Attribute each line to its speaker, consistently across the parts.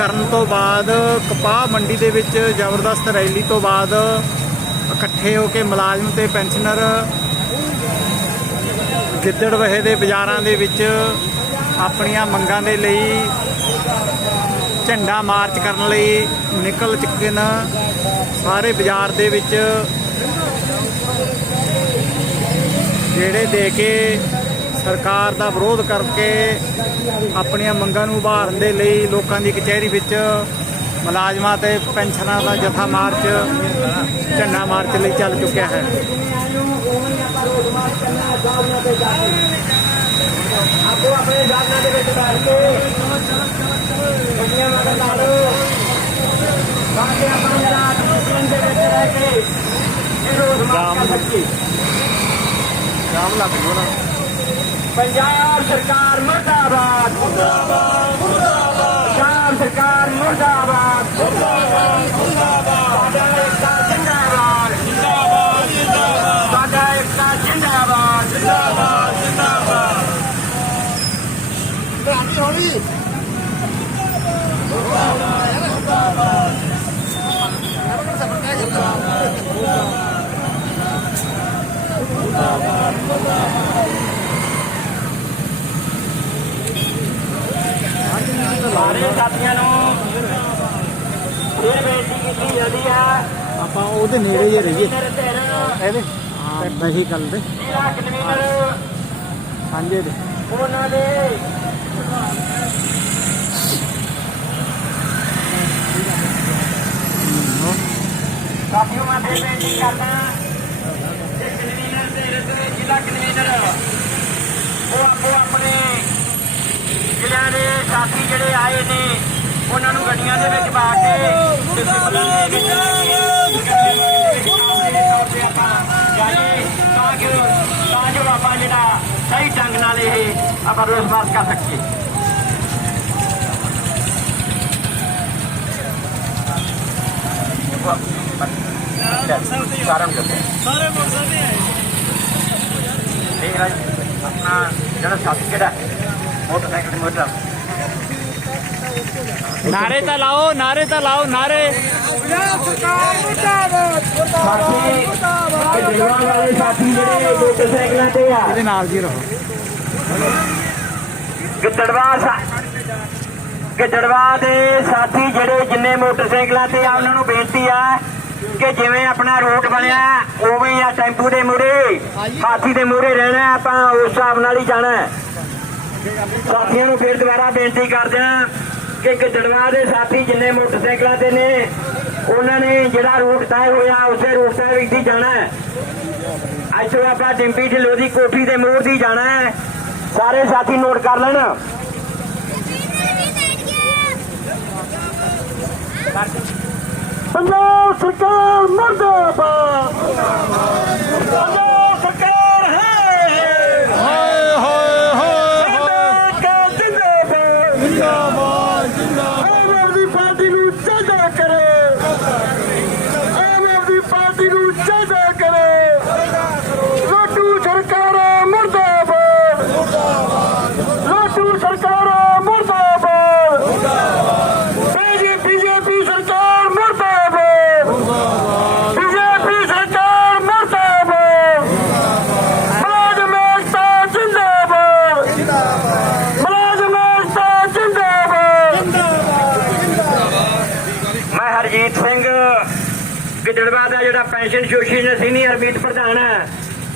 Speaker 1: ਕਰਨ ਤੋਂ ਬਾਅਦ ਕਪਾਹ ਮੰਡੀ ਦੇ ਵਿੱਚ ਜ਼ਬਰਦਸਤ ਰੈਲੀ ਤੋਂ ਬਾਅਦ ਇਕੱਠੇ ਹੋ ਕੇ ਮੁਲਾਜ਼ਮ ਤੇ ਪੈਨਸ਼ਨਰ ਗਿੱਦੜ ਵਹੇ ਦੇ ਬਾਜ਼ਾਰਾਂ ਦੇ ਵਿੱਚ ਆਪਣੀਆਂ ਮੰਗਾਂ ਦੇ ਲਈ ਝੰਡਾ ਮਾਰਚ ਕਰਨ ਲਈ ਨਿਕਲ ਚੁੱਕੇ ਨੇ। ਸਾਰੇ ਬਾਜ਼ਾਰ ਦੇ ਵਿੱਚ ਜਿਹੜੇ ਦੇ ਕੇ ਸਰਕਾਰ ਦਾ ਵਿਰੋਧ ਕਰਕੇ ਆਪਣੀਆਂ ਮੰਗਾਂ ਨੂੰ ਉਭਾਰਨ ਦੇ ਲਈ ਲੋਕਾਂ ਦੀ ਕਚਹਿਰੀ ਵਿੱਚ ਮੁਲਾਜ਼ਮਾਂ ਤੇ ਪੈਨਸ਼ਨਾਂ ਦਾ ਜਥਾ ਮਾਰਚ, ਝੰਡਾ ਮਾਰਚ ਲਈ ਚੱਲ ਚੁੱਕਿਆ ਹੈ।
Speaker 2: ਆਪੋ ਆਪਣੇ ਜਾਨਾਂ ਦੇ ਵਿੱਚ ਬੈਠ ਕੇ ਗੱਡੀਆਂ ਮਗਰ ਲਾ ਲਓ ਬਾਕੀ ਆਪਾਂ ਜਰਾ ਟ੍ਰੇਨ ਦੇ ਵਿੱਚ ਰਹਿ ਕੇ ਇਹ ਰੋਜ਼ ਮਾਰ ਕਰ ਸਕੀਏ
Speaker 1: ਜਾਮ ਲੱਗ ਜੂ ਨਾ।
Speaker 2: ਪੰਜਾਬ ਸਰਕਾਰ ਮੁਰਦਾਬਾਦ। ਮੁਰਦਾਬਾਦ ਮੁਰਦਾਬਾਦ ਪੰਜਾਬ ਸਰਕਾਰ ਮੁਰਦਾਬਾਦ। ਮੁਰਦਾਬਾਦ ਮੁਰਦਾਬਾਦ ਸਾਡਾ ਏਕਤਾ ਜਿੰਦਾਬਾਦ। ਜਿੰਦਾਬਾਦ ਜਿੰਦਾਬਾਦ ਸਾਡਾ ਏਕਤਾ ਜਿੰਦਾਬਾਦ। ਜਿੰਦਾਬਾਦ ਜਿੰਦਾਬਾਦ। ਸਾਰੇ ਸਾਥੀਆਂ ਨੂੰ ਫਿਰ ਬੇਨਤੀ ਕੀਤੀ ਜਾਂਦੀ ਹੈ
Speaker 1: ਆਪਾਂ ਉਹਦੇ ਨੇੜੇ ਹੀ ਰਹੀਏ। ਇਹਦੇ ਹਾਂ। ਨਹੀਂ ਗੱਲ ਦੇ ਸਾਂਝੇ ਦੇ
Speaker 2: ਉਹਨਾਂ ਦੇ ਸਾਥੀਓ ਮੈਂ ਫਿਰ ਬੇਨਤੀ ਕਰਦਾ ਕਿ ਕਨਵੀਨਰ ਦੇ ਰਸਤੇ ਜ਼ਿਲ੍ਹਾ ਕਨਵੀਨਰ ਉਹ ਆਪੋ ਆਪਣੇ ਜ਼ਿਲ੍ਹਿਆਂ ਦੇ ਸਾਥੀ ਜਿਹੜੇ ਆਏ ਨੇ ਉਹਨਾਂ ਨੂੰ ਗੱਡੀਆਂ ਦੇ ਵਿੱਚ ਪਾ ਕੇ ਡਿਸਪਲਿਨ ਦੇ ਵਿੱਚ ਇਕੱਠੇ ਤੌਰ ਤੇ ਆਪਾਂ ਜਾਈਏ ਤਾਂ ਕਿ ਤਾਂ ਜੋ ਆਪਾਂ ਜਿਹੜਾ ਸਹੀ ਢੰਗ ਨਾਲ ਇਹ ਆਪਾਂ ਰੋਸ ਮਾਰਚ ਕਰ ਸਕੀਏ ਕਾਰਨ ਕਰਦੇ ਸਾਰੇ ਮੋਟਰਸਾਈਕਲ ਆਏ ਠੀਕ ਹੈ ਜੀ। ਆਪਣਾ ਸਾਥੀ
Speaker 1: ਨਾਰੇ ਤਾਂ ਲਾਓ ਨਾਰੇ ਤਾਂ ਲਾਓ ਨਾਰੇ।
Speaker 2: ਸਾਥੀ ਵਾਲੇ ਸਾਥੀ ਜਿਹੜੇ ਮੋਟਰਸਾਈਕਲਾਂ ਤੇ ਆ
Speaker 1: ਇਹਦੇ ਨਾਲ ਜੀ ਰਹੋ।
Speaker 2: ਗਿੱਦੜਵਾ ਸਾ- ਗਿੱਦੜਵਾ ਦੇ ਸਾਥੀ ਜਿਹੜੇ ਜਿੰਨੇ ਮੋਟਰਸਾਈਕਲਾਂ ਤੇ ਆ ਉਹਨਾਂ ਨੂੰ ਬੇਨਤੀ ਆ ਕਿ ਜਿਵੇਂ ਆਪਣਾ ਰੂਟ ਬਣਿਆ ਉਵੇਂ ਆ ਟੈਂਪੂ ਦੇ ਮੂਹਰੇ। ਹਾਥੀ ਦੇ ਮੂਹਰੇ ਰਹਿਣਾ ਆਪਾਂ ਉਸ ਹਿਸਾਬ ਨਾਲ ਹੀ ਜਾਣਾ। ਸਾਥੀਆਂ ਨੂੰ ਫਿਰ ਦੁਬਾਰਾ ਬੇਨਤੀ ਕਰਦੇ ਹਾਂ। ਕਿ ਗਿੱਦੜਵਾ ਦੇ ਸਾਥੀ ਜਿੰਨੇ ਮੋਟਰਸਾਈਕਲਾਂ ਤੇ ਨੇ, ਉਹਨਾਂ ਨੇ ਜਿਹੜਾ ਰੂਟ ਤੈਅ ਹੋਇਆ ਉਸੇ ਰੂਟ ਤੇ ਵਿੱਚ ਹੀ ਜਾਣਾ ਹੈ। ਅੱਜ ਆਪਾਂ ਡਿੰਪੀ ਢਿੱਲੋਂ ਦੀ ਕੋਠੀ ਦੇ ਮੋੜ ਦੀ ਜਾਣਾ ਹੈ। ਸਾਰੇ ਸਾਥੀ ਨੋਟ ਕਰ ਲੈਣ। ਪੰਜਾਬ ਸਰਕਾਰ ਮਰਦਾਬਾਦ। ਪੰਜਾਬ ਸਰਕਾਰ ਹੈ
Speaker 1: ਹਾਏ ਹਾਏ ਹਾਏ
Speaker 2: ਸਰਕਾਰ ਜਿੰਦਾਬਾਦ
Speaker 1: ਜਿੰਦਾਬਾਦ ਜਿੰਦਾਬਾਦ
Speaker 2: ਆਮ ਆਦਮੀ ਪਾਰਟੀ ਨੂੰ ਚਾਹੀਦਾ ਕਰੇ ਆਮ ਆਦਮੀ ਪਾਰਟੀ ਨੂੰ ਚਾਹੀਦਾ ਕਰੇ ਲੋਟੂ ਸਰਕਾਰ ਮੁਰਦਾਬਾਦ ਲੋਟੂ ਸਰਕਾਰ ਮੁਰਦਾਬਾਦ ਬੀਜੇਪੀ ਬੀਜੇਪੀ ਸਰਕਾਰ ਮੁਰਦਾਬਾਦ ਬੀਜੇਪੀ ਸਰਕਾਰ ਮੁਰਦਾਬਾਦ ਮੁਲਾਜ਼ਮ ਏਕਤਾ ਜਿੰਦਾਬਾਦ ਮੁਲਾਜ਼ਮ ਏਕਤਾ ਜਿੰਦਾਬਾਦ ਮੈਂ ਹਰਜੀਤ ਸਿੰਘ ਗਿੱਦੜਵਾ ਦਾ ਜਿਹੜਾ ਪੈਨਸ਼ਨ ਐਸੋਸੀਏਸ਼ਨ ਸੀਨੀਅਰ ਮੀਤ ਪ੍ਰਧਾਨ,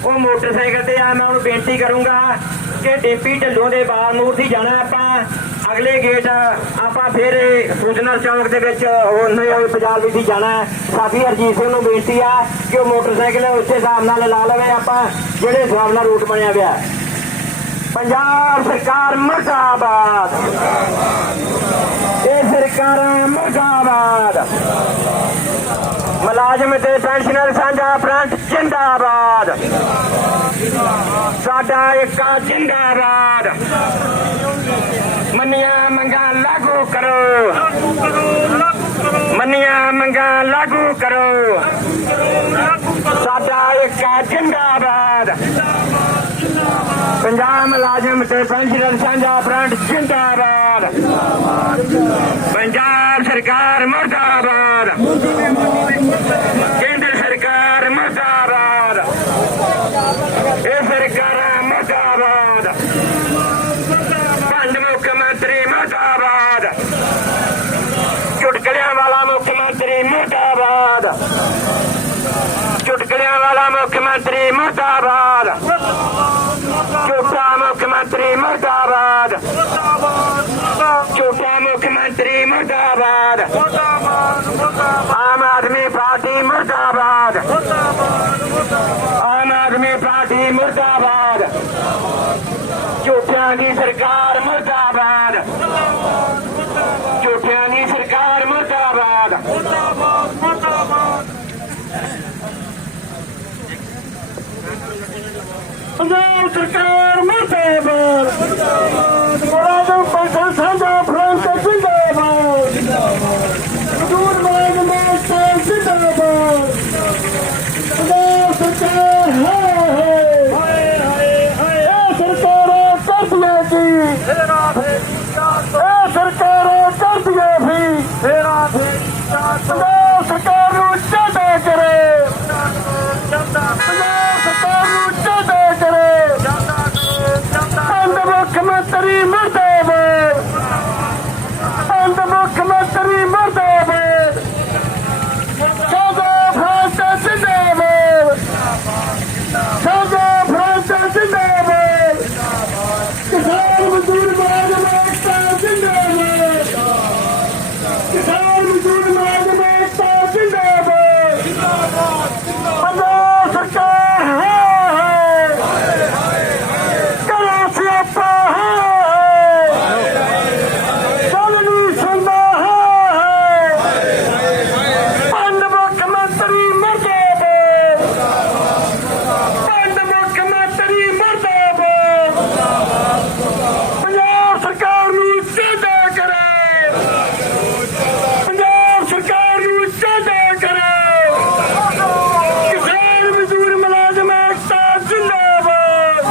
Speaker 2: ਉਹ ਮੋਟਰਸਾਈਕਲ ਤੇ ਆ, ਮੈਂ ਉਹਨੂੰ ਬੇਨਤੀ ਕਰੂੰਗਾ ਕਿ ਡੀਪੀ ਢੱਲੋਂ ਦੇ ਬਾਰ ਦੀ ਜਾਣਾ ਆਪਾਂ। ਅਗਲੇ ਗੇਟ ਆਪਾਂ ਫਿਰ ਸੂਚਨਾ ਚੌਂਕ ਦੇ ਵਿੱਚ ਉਹ ਨਵੇਂ ਵਿੱਚ ਹੀ ਜਾਣਾ। ਸਾਥੀ ਹਰਜੀਤ ਸਿੰਘ ਨੂੰ ਬੇਨਤੀ ਆ ਕਿ ਉਹ ਮੋਟਰਸਾਈਕਲ ਉਸੇ ਹਿਸਾਬ ਨਾਲ ਲਾ ਲਵੇ ਆਪਾਂ, ਜਿਹੜੇ ਹਿਸਾਬ ਨਾਲ ਰੂਟ ਬਣਿਆ ਗਿਆ ਪੰਜਾਬ ਸਰਕਾਰ ਮੁਰਦਾਬਾਦ। ਇਹ ਸਰਕਾਰ ਮੁਰਦਾਬਾਦ। ਮੁਲਾਜ਼ਮ ਤੇ ਪੈਨਸ਼ਨਰ ਸਾਂਝਾ ਫਰੰਟ, ਜਿੰਦਾਬਾਦ। ਸਾਡਾ ਏਕਾ ਜਿੰਦਾਬਾਦ। ਮੰਨੀਆਂ ਮੰਗਾਂ ਲਾਗੂ ਕਰੋ। ਮੰਨੀਆਂ ਮੰਗਾਂ ਲਾਗੂ ਕਰੋ। ਸਾਡਾ ਏਕਾ ਜਿੰਦਾਬਾਦ। ਪੰਜਾਬ ਮੁਲਾਜ਼ਮ ਤੇ ਪੈਨਸ਼ਨਰ ਸਾਂਝਾ ਫਰੰਟ ਜਿੰਦਾਬਾਦ। ਪੰਜਾਬ ਸਰਕਾਰ ਮੁਰਦਾਬਾਦ। ਕੇਂਦਰ ਸਰਕਾਰ ਮੁਰਦਾਬਾਦ। ਇਹ ਸਰਕਾਰਾਂ ਮੁਰਦਾਬਾਦ। ਪੰਡ ਮੁੱਖ ਮੰਤਰੀ ਮੁਰਦਾਬਾਦ। ਚੁਟਕਲਿਆਂ ਵਾਲਾ ਮੁੱਖ ਮੰਤਰੀ ਮੁਰਦਾਬਾਦ। ਚੁਟਕਲਿਆਂ ਵਾਲਾ ਮੁੱਖ ਮੰਤਰੀ ਮੁਰਦਾਬਾਦ। ਝੂਠਾ ਮੁੱਖ ਮੰਤਰੀ ਮੁਰਦਾਬਾਦ। ਝੂਠਾ ਮੁੱਖ ਮੰਤਰੀ ਮੁਰਦਾਬਾਦ। ਆਮ ਆਦਮੀ ਪਾਰਟੀ ਮੁਰਦਾਬਾਦ ਆਮ ਆਦਮੀ ਪਾਰਟੀ ਮੁਰਦਾਬਾਦ ਝੂਠਿਆਂ ਦੀ ਸਰਕਾਰ ਮੁਰਦਾਬਾਦ ਝੂਠਿਆਂ ਦੀ ਸਰਕਾਰ ਮੁਰਦਾਬਾਦ
Speaker 3: ਪੰਜਾਬ ਸਰਕਾਰ ਮੁਰਦਾਬਾਦ। ਮੁਲਾਜ਼ਮ ਪੈਨਸ਼ਨ ਸਾਂਝਾ ਫਰੰਟ ਜਿੰਦਾਬਾਦ। ਮਜ਼ਦੂਰ ਮੁਲਾਜ਼ਮ ਮੋਰਚਾ ਜਿੰਦਾਬਾਦ। ਪੰਜਾਬ ਸਰਕਾਰ, ਹਾਏ ਹਾਏ। ਹਾਏ ਹਾਏ ਇਹ ਸਰਕਾਰਾਂ ਕਰਦੀਆਂ ਕੀ ਇਹ ਸਰਕਾਰਾਂ ਕਰਦੀਆਂ ਵੀ ਪੰਜਾਬ ਸਰਕਾਰ ਨੂੰ ਚਾਹਤਾ ਕਰੇ ਪੰਜਾਬ ਸਰਕਾਰ ਨੂੰ ਚਾਹਤਾ ਕਰੇ ਪੰਡ ਮੁੱਖ ਮੰਤਰੀ ਮਰਦਾਬਾਦ ਪੰਡ ਮੁੱਖ ਮੰਤਰੀ ਮਰਦਾਬਾਦ ਸਾਦਾ ਫਰਾਂਸ ਜਿੰਦਾਬਾਦ ਸਾਦਾ ਫਰਾਂਸ ਜਿੰਦਾਬਾਦ ਕਿਸਾਨ ਮਜ਼ਦੂਰ ਮੁਲਾਜ਼ਮ ਏਕਤਾ ਜਿੰਦਾਬਾਦ ਕਿਸਾਨ ਮਜ਼ਦੂਰ ਮੁਲਾਜ਼ਮ ਏਕਤਾ ਜਿੰਦਾਬਾਦ ਪੰਜਾਬ ਸਰਕਾਰ ਹੈ ਕਰੋ ਸਿਆਪਾ ਹੈ ਚੱਲ ਨਹੀਂ ਸੁਣਦਾ ਹੈ ਪੰਡ ਮੁੱਖ ਮੰਤਰੀ ਮਰਦਾਬਾਦ ਪੰਡ ਮੁੱਖ ਮੰਤਰੀ ਮਰਦਾਬਾਦ ਪੰਜਾਬ ਸਰਕਾਰ ਨੂੰ ਸਿੱਧਾ ਕਰੇ ਪੰਜਾਬ ਸਰਕਾਰ ਨੂੰ ਸਿੱਧਾ ਕਰੇ ਕਿਸਾਨ ਮਜ਼ਦੂਰ ਮੁਲਾਜ਼ਮ ਏਕਤਾ ਜਿੰਦਾਬਾਦ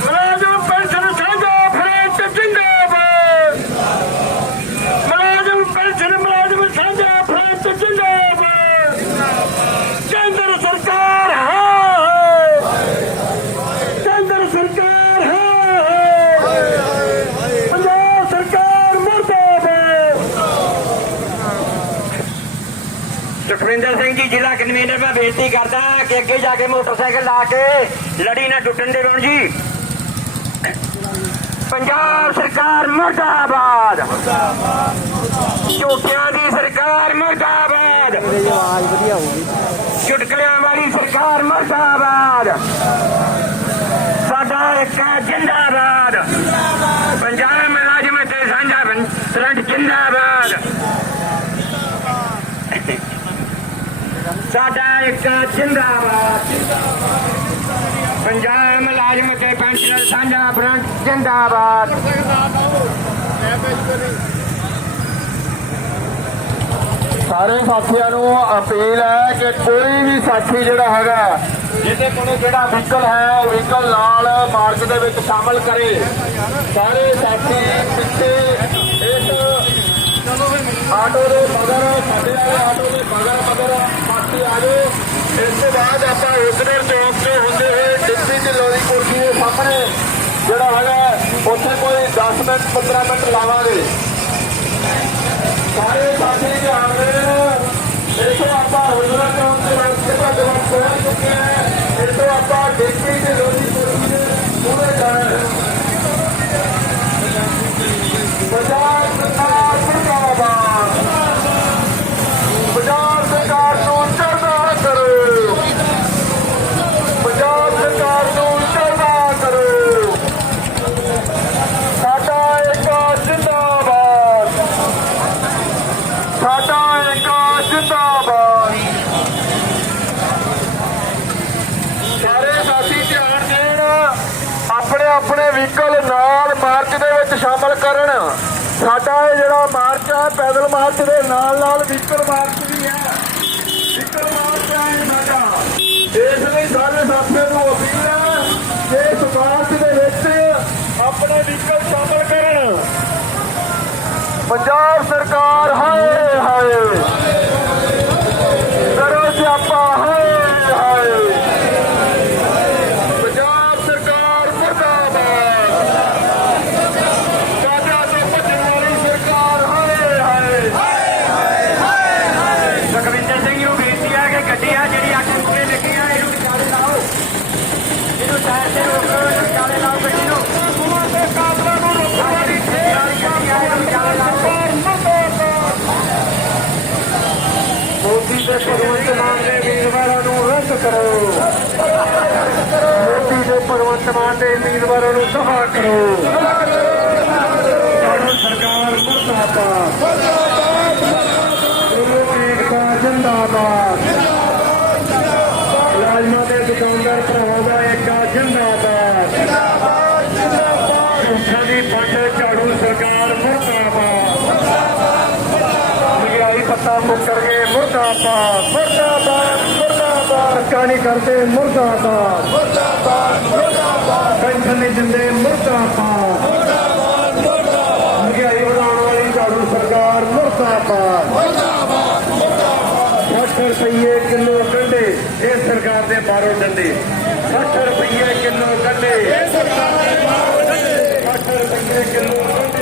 Speaker 3: ਮੁਲਾਜ਼ਮ ਪੈਨਸ਼ਨ ਸਾਂਝਾ ਫਰੰਟ ਜਿੰਦਾਬਾਦ ਮੁਲਾਜ਼ਮ ਪੈਨਸ਼ਨ ਮੁਲਾਜ਼ਮ ਸਾਂਝਾ ਫਰੰਟ ਜਿੰਦਾਬਾਦ ਕੇਂਦਰ ਸਰਕਾਰ ਹੈ ਕੇਂਦਰ ਸਰਕਾਰ ਹੈ ਪੰਜਾਬ ਸਰਕਾਰ ਮੁਰਦਾਬਾਦ
Speaker 2: ਸੁਖਵਿੰਦਰ ਸਿੰਘ ਜੀ ਜ਼ਿਲ੍ਹਾ ਕਨਵੀਨਰ ਮੈਂ ਬੇਨਤੀ ਕਰਦਾ ਕਿ ਅੱਗੇ ਜਾ ਕੇ ਮੋਟਰਸਾਈਕਲ ਲਾ ਕੇ ਲੜੀ ਨਾ ਟੁੱਟਣ ਦੇਵਣ ਜੀ। ਪੰਜਾਬ ਸਰਕਾਰ ਮੁਰਦਾਬਾਦ। ਝੂਠਿਆਂ ਦੀ ਸਰਕਾਰ ਮੁਰਦਾਬਾਦ। ਚੁਟਕਲਿਆਂ ਵਾਲੀ ਸਰਕਾਰ ਮੁਰਦਾਬਾਦ। ਸਾਡਾ ਇੱਕ ਜਿੰਦਾਬਾਦ। ਪੰਜਾਬ ਮੁਲਾਜ਼ਮ ਤੇ ਸਾਂਝਾ ਫਰੰਟ ਜਿੰਦਾਬਾਦ। ਸਾਡਾ ਇੱਕ ਜਿੰਦਾਬਾਦ। ਪੰਜਾਬ ਮੁਲਾਜ਼ਮ ਤੇ ਪੈਨਸ਼ਨਰ ਸਾਂਝਾ ਫਰੰਟ ਜਿੰਦਾਬਾਦ।
Speaker 3: ਸਾਰੇ ਸਾਥੀਆਂ ਨੂੰ ਅਪੀਲ ਹੈ ਕਿ ਕੋਈ ਵੀ ਸਾਥੀ ਜਿਹੜਾ ਹੈਗਾ, ਜਿਹਦੇ ਕੋਲ ਜਿਹੜਾ ਵਹੀਕਲ ਹੈ, ਉਹ ਵਹੀਕਲ ਨਾਲ ਮਾਰਚ ਦੇ ਵਿੱਚ ਸ਼ਾਮਲ ਕਰੇ। ਸਾਰੇ ਸਾਥੀ ਪਿੱਛੇ ਆਟੋ ਦੇ ਮਗਰ, ਸਾਡੇ ਵਾਲੇ ਆਟੋ ਦੇ ਮਗਰ ਮਗਰ ਪਾਸੇ ਆ ਜਾਓ। ਇਸ ਤੋਂ ਬਾਅਦ ਆਪਾਂ ਉਸਨਰ ਚੌਕ ਤੋਂ ਹੁੰਦੇ ਹੋਏ ਡਿਪਟੀ ਢਿੱਲੋਂ ਦੀ ਸਾਹਮਣੇ ਜਿਹੜਾ ਹੈਗਾ, ਉੱਥੇ ਕੋਈ 10 ਮਿੰਟ 15 ਮਿੰਟ ਲਾਵਾਂਗੇ। ਸਾਰੇ ਸਾਥੀ ਧਿਆਨ ਦੇਣ। ਇੱਥੋਂ ਆਪਾਂ ਹੁਜ਼ਰਾ ਚੌਂਕ ਦੇ ਰਸਤੇ ਤੁਹਾਡੇ ਵੱਲ ਪਹੁੰਚ ਚੁੱਕੇ ਹਾਂ ਇਸ ਤੋਂ ਆਪਾਂ ਡਿਪਟੀ ਦੇ ਲੋਧੀ ਕੋਠੀ ਦੇ ਪੂਰੇ ਜਾਣਾ ਹੈ ਪੰਜਾਬ ਸਰਕਾਰ ਮੁਰਦਾਬਾਦ ਪੰਜਾਬ ਸਰਕਾਰ ਨੂੰ ਚੜ੍ਹਦਾ ਕਰੋ ਪੰਜਾਬ ਸਰਕਾਰ ਨੂੰ ਚੜ੍ਹਦਾ ਕਰੋ ਸਾਡਾ ਇੱਕ ਜਿੰਦਾਬਾਦ ਸਾਡਾ ਇੱਕ ਜਿੰਦਾਬਾਦ ਸਾਰੇ ਸਾਥੀ ਧਿਆਨ ਦੇਣ ਆਪਣੇ ਆਪਣੇ ਵਹੀਕਲ ਨਾਲ ਮਾਰਚ ਦੇ ਵਿੱਚ ਕਰਨ। ਸਾਡਾ ਇਹ ਜਿਹੜਾ ਮਾਰਚ ਹੈ ਪੈਦਲ ਮਾਰਚ ਦੇ ਨਾਲ ਨਾਲ ਵਹੀਕਲ ਮਾਰਚ ਵੀ ਹੈ ਵਹੀਕਲ ਮਾਰਚ ਹੈ ਸਾਡਾ। ਇਸ ਲਈ ਸਾਰੇ ਸਾਥੀਆਂ ਨੂੰ ਅਪੀਲ ਹੈ ਕਿ ਇਸ ਮਾਰਚ ਦੇ ਵਿੱਚ ਆਪਣੇ ਵਹੀਕਲ ਸ਼ਾਮਲ ਕਰਨ। ਪੰਜਾਬ ਸਰਕਾਰ ਹਾਏ ਹਾਏ ਕਰੋ ਸਿਆਪਾ ਹਾਏ ਹਾਏ ਪੰਜਾਬ ਸਰਕਾਰ ਮੁਰਦਾਬਾਦ ਕਾਜਾ ਤੋਂ ਭੱਜਣ ਵਾਲੀ ਸਰਕਾਰ ਹਾਏ ਹਾਏ
Speaker 2: ਸੁਖਵਿੰਦਰ ਸਿੰਘ ਨੂੰ ਬੇਨਤੀ ਆ ਕਿ ਗੱਡੀ ਆ ਜਿਹੜੀ ਅੱਗੇ ਮੁੱਕੇ ਲੱਗੀ ਆ ਇਹਨੂੰ ਵਿਚਾਲੇ ਲਾਓ ਇਹਨੂੰ ਟਾਇਰ ਤੇ ਰੋਕੋ ਇਹਨੂੰ ਵਿਚਾਲੇ ਲਾਓ ਗੱਡੀ ਨੂੰ
Speaker 3: ਗੁਰੂਆਂ ਦੇ ਕਾਤਲਾਂ ਨੂੰ ਰੋਕਣ ਵਾਲੀ
Speaker 2: ਗੱਡੀ ਆ ਇਹਨੂੰ ਵਿਚਾਲੇ ਲਾਓ
Speaker 3: ਮੋਦੀ ਦੇ ਭਗਵੰਤ ਮਾਨ ਦੇ ਉਮੀਦਵਾਰਾਂ ਨੂੰ ਰੱਦ ਕਰੋ ਮੋਦੀ ਦੇ ਭਗਵੰਤ ਮਾਨ ਦੇ ਉਮੀਦਵਾਰਾਂ ਨੂੰ ਦਫਾ ਕਰੋ। ਭਾਰਤ ਸਰਕਾਰ ਮੁਰਦਾਬਾਦ। ਗੁਰੂ ਏਕਤਾ ਜਿੰਦਾਬਾਦ। ਲਾਜਮਾ ਦੇ ਦੁਕਾਨਦਾਰ ਭਰਾਵਾਂ ਦਾ ਏਕਾ ਜਿੰਦਾਬਾਦ। ਝੂਠਾਂ ਦੀ ਫੱਟ ਝਾੜੂ ਸਰਕਾਰ ਮੁਰਦਾਬਾਦ। ਮਹਿੰਗਾਈ ਪੱਤਾ ਮੁੱਕਰ ਗਏ ਮੁਰਦਾਬਾਦ। ਮੁਰਦਾਬਾਦ। ਧੱਕਾ ਨਹੀਂ ਕਰਦੇ, ਮੁਰਦਾਬਾਦ। ਮੁਰਦਾਬਾਦ ਮੁਰਦਾਬਾਦ। ਪੈਨਸ਼ਨ ਨਹੀਂ ਦਿੰਦੇ, ਮੁਰਦਾਬਾਦ। ਮੁਰਦਾਬਾਦ ਮੁਰਦਾਬਾਦ। ਮਹਿੰਗਾਈ ਵਧਾਉਣ ਵਾਲੀ ਝਾੜੂ ਸਰਕਾਰ, ਮੁਰਦਾਬਾਦ। ਮੁਰਦਾਬਾਦ ਮੁਰਦਾਬਾਦ। 60 ਰੁਪਏ ਕਿਲੋ ਗੰਢੇ ਇਹ ਸਰਕਾਰ ਦੇ ਬਾਹਰੋਂ ਡੰਡੇ 60 ਰੁਪਏ ਕਿਲੋ ਗੰਢੇ ਇਹ ਸਰਕਾਰ ਦੇ ਬਾਰੋਂ ਡੰਡੇ 60 ਰੁਪਏ ਕਿਲੋ ਗੰਢੇ